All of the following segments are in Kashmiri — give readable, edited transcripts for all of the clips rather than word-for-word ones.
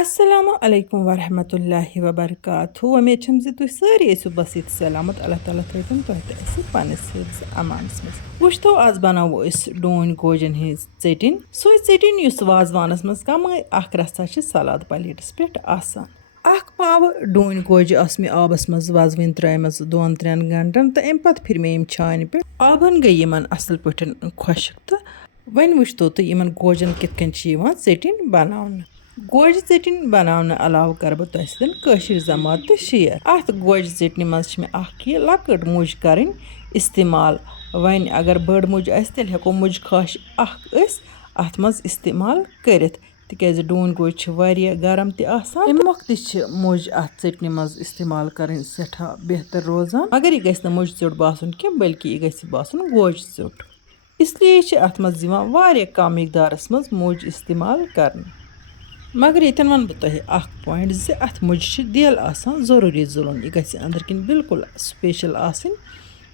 Assalamu alaikum warahmatullahi wabarakatuh. Umeed چھَم زِ تُہۍ سٲری ٲسِو بس ییٚتہِ سلامت اللہ تعالیٰ تھٲیتَن تۄہہِ تہِ ٲسِو پنٛنِس حِفظ امانَس منٛز. وٕچھتو آز بناوو أسۍ ڈوٗنۍ گوجن ہِنٛز ژیٚٹِنۍ. سُے ژیٚٹِنۍ یُس وازوانَس منٛز کمٕے اکھ رژھا چھِ سلاد پلیٹس پٮ۪ٹھ آسان. اکھ پاو ڈوٗنۍ گوجہِ آسہٕ مےٚ آبس منٛز وزوٕنۍ ترٛایمَژٕ 2-3 گنٹن تہٕ اَمہِ پتہٕ پھِرِ مےٚ یِم چھانہِ پٮ۪ٹھ. آبن گٔے یِمن اصل پٲٹھۍ خۄشٕک تہٕ وۄنۍ وٕچھتو تُہۍ یِمن گوجن کِتھ کٔنۍ چھِ یِوان ژیٚٹِنۍ بناونہٕ. گوجہِ ژیٚٹِنۍ بناونہٕ علاوٕ کرٕ بہٕ تۄہہِ سۭتۍ کٲشِر زماد تہِ شیر. اتھ گوجہِ ژیٚٹنہِ منٛز چھِ مےٚ اکھ یہِ لۄکٕٹ مُج کرٕنۍ استعمال. وۄنۍ اگر بٔڑ مُج آسہِ تیٚلہِ ہٮ۪کو مُجہِ خاش اکھ أسۍ اتھ منٛز استعمال کٔرِتھ تِکیٛازِ ڈوٗنۍ گوجہِ چھِ واریاہ گرم تہِ آسان. اَمہِ مۄکھٕ تہِ چھِ مُج اتھ ژیٚٹنہِ منٛز استعمال کرٕنۍ سٮ۪ٹھاہ بہتر روزان. مگر یہِ گژھِ نہٕ مُجہِ ژیوٚٹ باسُن کینٛہہ بلکہِ یہِ گژھِ باسُن گوجہِ ژیوٚٹ. اسلیے چھِ اتھ منٛز یِوان واریاہ کم مقدارس منٛز مُج استعمال کرنہٕ. مگر ییٚتٮ۪ن وَنہٕ بہٕ تۄہہِ اکھ پویِنٹ زِ اتھ مُجہِ چھِ دٮ۪ل آسان ضروٗری زُلُن. یہِ گژھِ أنٛدرۍ کِنۍ بِلکُل سپیشل آسٕنۍ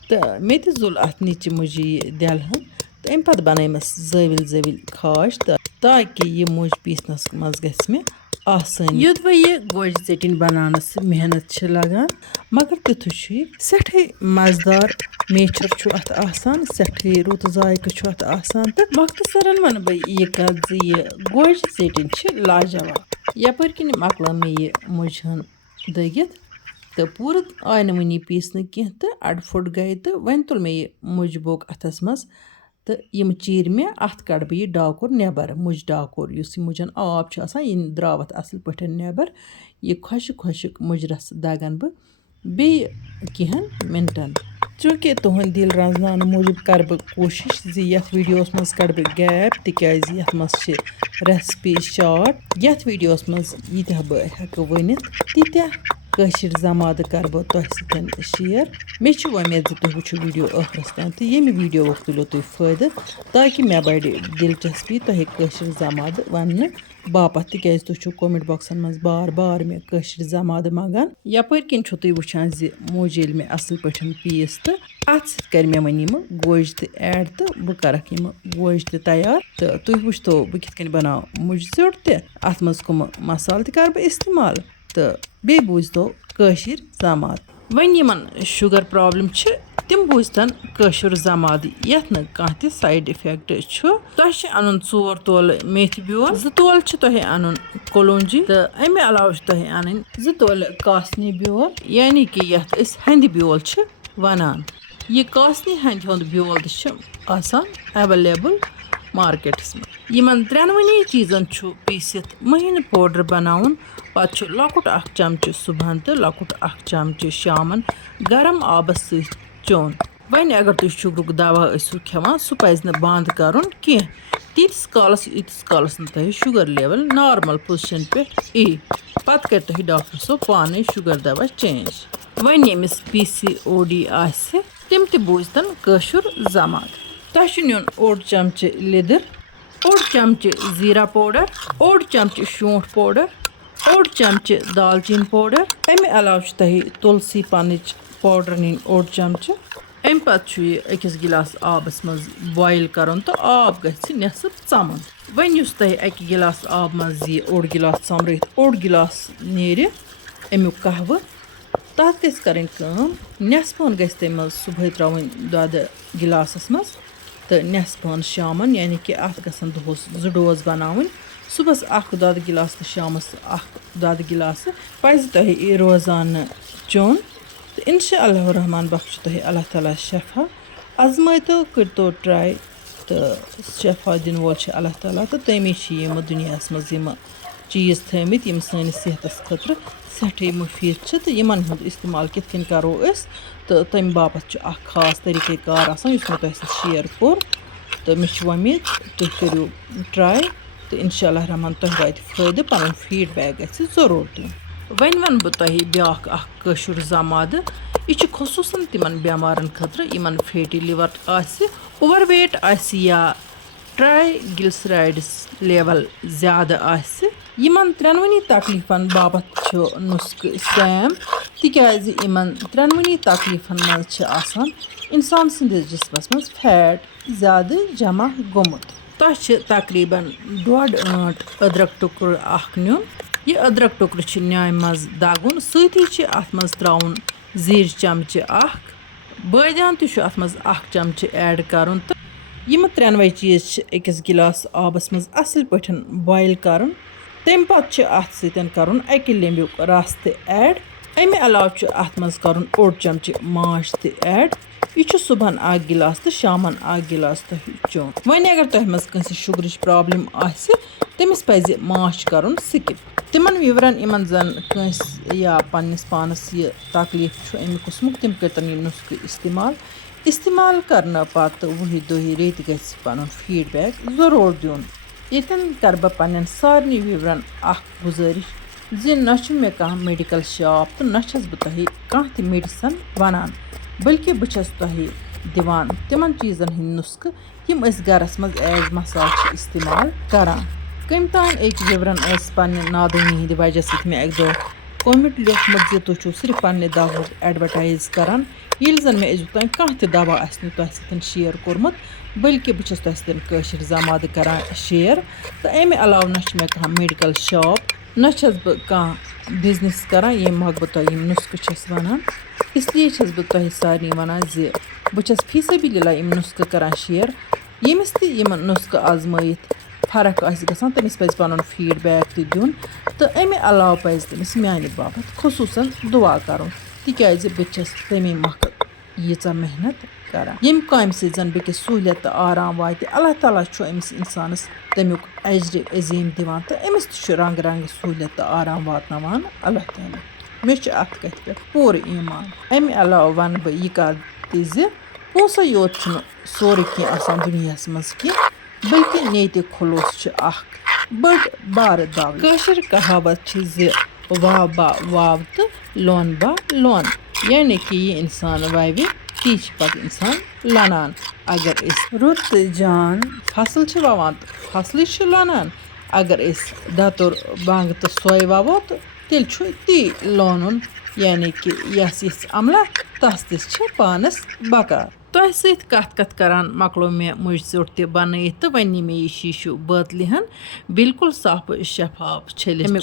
تہٕ مےٚ تہِ زُل اتھ نِچہِ مُجہِ یہِ دٮ۪لہٕ ہن تہٕ اَمہِ پتہٕ بنٲیمَس زٲوِلۍ زٲوِلۍ خاش تاکہِ یہِ مُج پیٖسنس منٛز گژھِ مےٚ آسٲنی. یوٚدوے یہِ گوجہِ ژیٚٹِنۍ بناونس محنت چھِ لگان مگر تِتھُے چھُ یہِ سٮ۪ٹھٕے مزٕدار میچھر چھُ اتھ آسان سٮ۪ٹھٕے رُت ذایقہٕ چھُ اتھ آسان تہٕ مۄختصرن ونہٕ بہٕ یہِ کتھ زِ یہِ گوجہِ ژیٚٹِنۍ چھِ لاجواب. یپٲرۍ کِنۍ مۄکلٲو مےٚ یہِ مُجہِ ہن دٔگِتھ تہٕ پوٗرٕ آے نہٕ وٕنی پیٖسنہٕ کینٛہہ تہٕ اڑٕ پھُٹ گٔے تہٕ وۄنۍ تُل مےٚ یہِ مُجہِ بوٚگ اتھس منٛز تہٕ یِم چیٖرۍ مےٚ اتھ کڑٕ بہٕ یہِ ڈاکُر نٮ۪بر. مُجہِ ڈاکُر یُس یہِ مُجن آب چھُ آسان یہِ درٛاو اتھ اصل پٲٹھۍ نٮ۪بر. یہِ خۄشٕک خۄشٕک مُجہِ رس دگن بہٕ بیٚیہِ کینٛہن مِنٹن. چوٗنٛکہِ تُہُنٛد دِل رزناونہٕ موٗجوٗب کرٕ بہٕ کوٗشش زِ یتھ ویٖڈیوس منٛز کڑٕ بہٕ گیپ تِکیٛازِ یتھ منٛز چھِ ریسپی شاٹ. یتھ ویٖڈیوس منٛز ییٖتیٛاہ بہٕ ہٮ۪کہٕ ؤنِتھ تیٖتیٛاہ کٲشِر زمادٕ کرٕ بہٕ تۄہہِ سۭتۍ شیر. مےٚ چھِ وۄمید زِ تُہۍ وٕچھِو ویٖڈیو ٲخرس تام تہٕ ییٚمہِ ویٖڈیوُک تُلِو تُہۍ فٲیدٕ تاکہِ مےٚ بڑِ دلچسپی تۄہہِ کٲشِر زمادٕ وننہٕ باپتھ تِکیٛازِ تُہۍ چھِو کومنٹ بۄکسن منٛز بار بار مےٚ کٲشِر زمادٕ منٛگان. یپٲرۍ کِنۍ چھُو تُہۍ وٕچھان زِ مُج ییٚلہِ مےٚ اصل پٲٹھۍ پیٖس تہٕ اتھ سۭتۍ کرِ مےٚ وۄنۍ یِمہٕ گوجہِ تہِ ایڈ تہٕ بہٕ کرکھ یِمہٕ گوجہِ تہِ تیار تہٕ تُہۍ وٕچھتو بہٕ کِتھ کٔنۍ بناو مُجہِ ژیوٚٹ تہِ. اتھ منٛز کٕمہٕ مسالہٕ تہِ کرٕ بہٕ استعمال تہٕ بیٚیہِ بوٗزتو کٲشِر زماد. وۄنۍ یِمن شُگر پرابلم چھِ تِم بوٗزتن کٲشُر زمادٕ یتھ نہٕ کانٛہہ تہِ سایڈ اِفیکٹ چھُ. تۄہہِ چھِ انُن 4 تولہٕ میتھِ بیول 2 تولہٕ چھِ تۄہہِ انُن کولونجی تہٕ امہِ علاوٕ چھِ تۄہہِ انٕنۍ 2 تولہٕ کاسنی بیول یعنی کہِ یتھ أسۍ ہندِ بیول چھِ ونان. یہِ کاسنی ہندِ ہُنٛد بیول تہِ چھُ آسان ایویلیبل مارکیٹس منٛز. یِمن 3 چیٖزن چھُ پیٖسِتھ مٔہیٖنہٕ پوڈر بناوُن. پتہٕ چھُ لۄکُٹ اکھ چمچہٕ صبحن تہٕ لۄکُٹ اکھ چمچہٕ شامن گرم آبس سۭتۍ چوٚن. وۄنۍ اگر تُہۍ شُگرُک دوا ٲسِو کھٮ۪وان سُہ پزِ نہٕ بنٛد کرُن کینٛہہ تیٖتِس کالس ییٖتِس کالس نہٕ تۄہہِ شُگر لیول نارمل پُزِشن پٮ۪ٹھ یی. پتہٕ کرِ تۄہہِ ڈاکٹر صٲب پانے شُگر دوا چینج. وۄنۍ ییٚمِس PCOD آسہِ تِم تہِ بوٗزتن کٲشُر زماد. تۄہہِ چھُ نیُن 1 چمچہٕ لیدٕر 1 چمچہٕ زیٖرا پوڈر 1 چمچہٕ شونٛٹھ پوڈر 1 چمچہٕ دالچیٖن پوڈر. امہِ علاوٕ چھُ تۄہہِ تُلسی پنٕچ پوڈر نِنۍ 1 چمچہٕ. امہِ پتہٕ چھُ یہِ أکِس گِلاس آبس منٛز بویل کرُن تہٕ آب گژھِ نٮ۪صٕف ژامُن. وۄنۍ یُس تۄہہِ 1 گِلاس آب منٛز یہِ 1 گِلاس ژامرٲیِتھ 1 گِلاس نیرِ امیُک قہوٕ تتھ گژھِ کرٕنۍ کٲم نٮ۪صفہٕ ہن گژھِ تمہِ منٛز صُبحٲے ترٛاوٕنۍ دۄدٕ گِلاسس منٛز تہٕ نٮ۪صفہٕ ہن شامن یعنی کہِ اتھ گژھن دۄہس 2 ڈوز بناوٕنۍ. صُبحس 1 دۄدٕ گِلاس تہٕ شامس 1 دۄدٕ گِلاسہٕ پزِ تۄہہِ روزانہٕ چیوٚن تہٕ انشاء اللہ الرحمان بخشہِ تۄہہِ اللہ تعالیٰ شفا. ازمٲیتو کٔرتو ٹراے تہٕ شفا دِنہٕ وول چھُ اللہ تعالیٰ تہٕ تٔمی چھِ یِمہٕ دُنیاہس منٛز یِمہٕ چیٖز تھٲمٕتۍ یِم سٲنِس صحتس خٲطرٕ سٮ۪ٹھٕے مُفیٖد چھِ تہٕ یِمن ہُنٛد استعمال کِتھ کٔنۍ کرو أسۍ تہٕ تمہِ باپتھ چھُ اکھ خاص طٔریٖقہٕ کار آسان یُس مےٚ تۄہہِ سۭتۍ شیر کوٚر تہٕ مےٚ چھِ وۄمید تُہۍ کٔرِو ٹراے تہٕ انشاء اللہ رحمان تۄہہِ واتہِ فٲیدٕ. پنُن فیٖڈبیک گژھِ ضروٗر دیُن. وۄنۍ ونہٕ بہٕ تۄہہِ بیٛاکھ اکھ کٲشُر زمادٕ. یہِ چھُ خصوٗصن تِمن بٮ۪مارن خٲطرٕ یِمن فیٹی لِور آسہِ اوور ویٹ آسہِ یا ٹرٛاے لیول زیادٕ آسہِ. یِمن 3 تکلیٖفن باپتھ چھُ نُسخہٕ سیم تِکیٛازِ یِمن 3 تکلیٖفن منٛز چھِ آسان اِنسان سٕنٛدِس جسمس منٛز فیٹ زیادٕ جمع گوٚمُت. تۄہہِ چھِ تقریٖباً 1.5 ٲنٛٹ أدرک ٹُکرٕ اکھ نیُن यह अदरक टुकर न्याय मज दगुन सती अत मज त्राउन जीर चमचे बदियान तथ मज चमचे ऐड करन तो यम त्रेनवे चीज अकिस गिलास आबस मज असल पठन बॉयल करन तम पत अत सतन करन अकि लेम्बुक रस ते ऐड अमे अलाव अत मज करन ओड चमचे माश ते ऐड यह सुबह गिलास तो शामन गिलास तुम चोन वन अगर तुम मज कंस शुगर प्रॉब्लम तमिस पज माश करन स्किप तिमन विवरन इन जन कंस या पन्निस पानस यह तकलीफ अमिक कुसमुक तिम करतन यह नुस्ख इस्तेमाल करने पत वही दोही रेत ग पन फीडबैक जरूर दिन यन कर बह पन्न सारे विवरन गुजारिश जि न मे कह मेडिकल शॉप तो न बह तुह कह मेडिसन वनान बल्कि बस तुह दिवान तिमन चीज़न हंद नुस्ख यम गरस मज एज मसाल इस्तेमाल करान कम तान एक विवरन पन्ने नादानी हंद वजह सत मे अक दो कमेंट लिखमुत जि तुम सिर्फ पन्ने दवा एडवर्टाइज करान ये जन मे अजुक तान कह दवा आसि तुह सतन शेयर कोर्मुत बल्कि बस तुह सतन कशिर जमाद करान शेयर तो अमे अलाव न मे कह मेडिकल शॉप न बह कह बिजनेस करान ये मग बह तुह नुस्ख वनान इसलिए बह तुह सारे वनान जि बस फी सबिलिल्लाह यम नुस्ख करान शेयर यमिस तम नुस्ख आजमाइत फर्क गसान तमिस पज पन फीडबैक दिन तो अमे अलाव पज तमिस माने बाबत खसूसन दुआ करुन तिकाज बस तमे मख यीचा मेहनत करान यम काम सन बेकिस सहूलियत तो आराम वात अल्लाह ताला अमिस इंसानस तमिक अजर अजीम दिवान तो अमिस रंग रंग सहूलियत तो आराम वातनावान अल्लाह ताला मे अत कथ पे पूरे ईमान अमे अलाव वन बह यह कत पोसा योत सोरे कह दुनिया मज कह बल्कि नेत खुलूस बड़ बार दाव कशिर कहावत वाह बा वाव तो लोन बा लोन यानी कि यह इंसान वव ती पत इंसान लनान अगर रुत जान फसल ववान तो फसल लनान अगर दतुर बंग तो सोय ववो तो तेल ती लोनुन यानी कि यस अमला तस पानस बकार तुह सत करान मकलो मे मुझ जोट त बन तो वन मे यह शीशु बोतल बिल्कुल साफ शफाफ छलन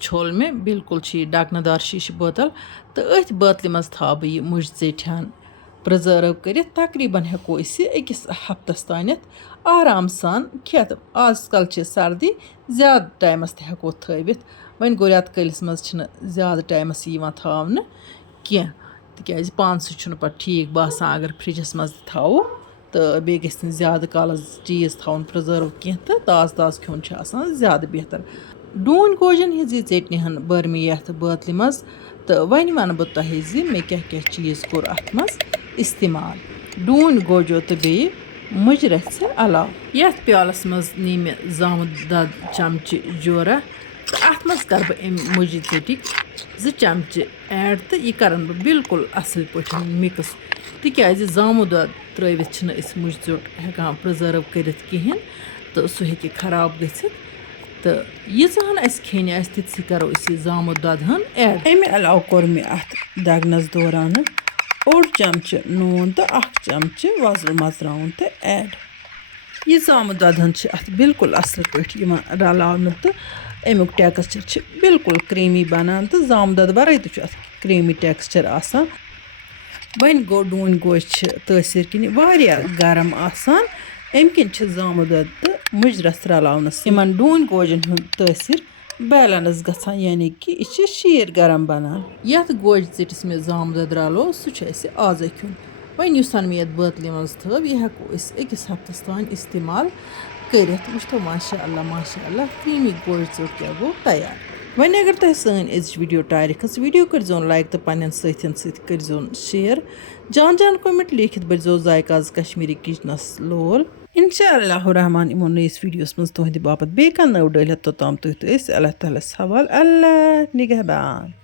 छोल मे बिल्कुल डकनदार शीशु बोतल तो अथ बोतल मज था बह यह मुझ ज़ेठान प्रिजर्व कर तकरीबन हेको अकिस हफ्तस तान आराम सान खेत आजकल सर्दी ज्यादा टाइमस हेको थवित वन गो रेत कलिस मज ज्यादा टाइमस थावन कह तिकाज पान सह पे ठीक बासान अगर फ्रिजस मज थो तो बे गस ज्यादा काल चीज़ थवन प्रिजर्व कह तो ताज़ ताज़ खोन ज्यादा बेहतर डून गोजन हज चटनी बर मे ये बोतल मज तो वन वन बह तुह मे क्या क्या चीज़ कोर अत मज इस्तेमाल डून गोजो तो बे मुझ रथ अलाव ये प्यालस मज नी मे जामुन दद चमचे जोरा तो अत मज कर बह मुझ चटिक 2 चमचे ऐड तो यह कर बिल्कुल असल पे मिक्स तिकाज जामुन दद त्रवित मुझ जोट हेकान प्रिजर्व कर कहें तो सह हे खराब गथित तो यीहन खेन तिथि करो जामुन दद ऐड अमे अलाव कोर मे अत दगनस दौरान ओड चमचे नून तो 1 चमचे वजन मर्चावन तो ऐड यह जामुन दद अत बिल्कुल असल पे रलावन तो अमुक टेक्सचर बिल्कुल क्रीमी बनान तो जामुन दद वराई तो क्रीमी टेक्सचर आसान वन गो डून गोश तसीर किन गरम आसान अम किन जामुन दद तो मुजरस रलावनस इन डून गोजन तसीर बैलेंस गसान यानी कि यह शीर गरम बनान यथ गोज चटिस मे जामुन दद रलो सह आज खुन वन मे बोतल मज थव यह हेको अकिस हफ्तस तान इस्तेमाल कर वो माशा अल्लाह क्रीमी गोज चोट क्या गो तैयार वन अगर तुम सन वीडियो टायर खस वीडियो कर लाइक तो पन्न सतन कर शेयर जान जान कमेंट लिखित बजो जायकाज कश्मीरी किचनस लोल इंशाअल्लाह रहमान इमो नईस वीडियोस मज तुहद बापत बे नव डल तोताम तुह अल्लाह ताला हवाल अल्लाह निगहबान।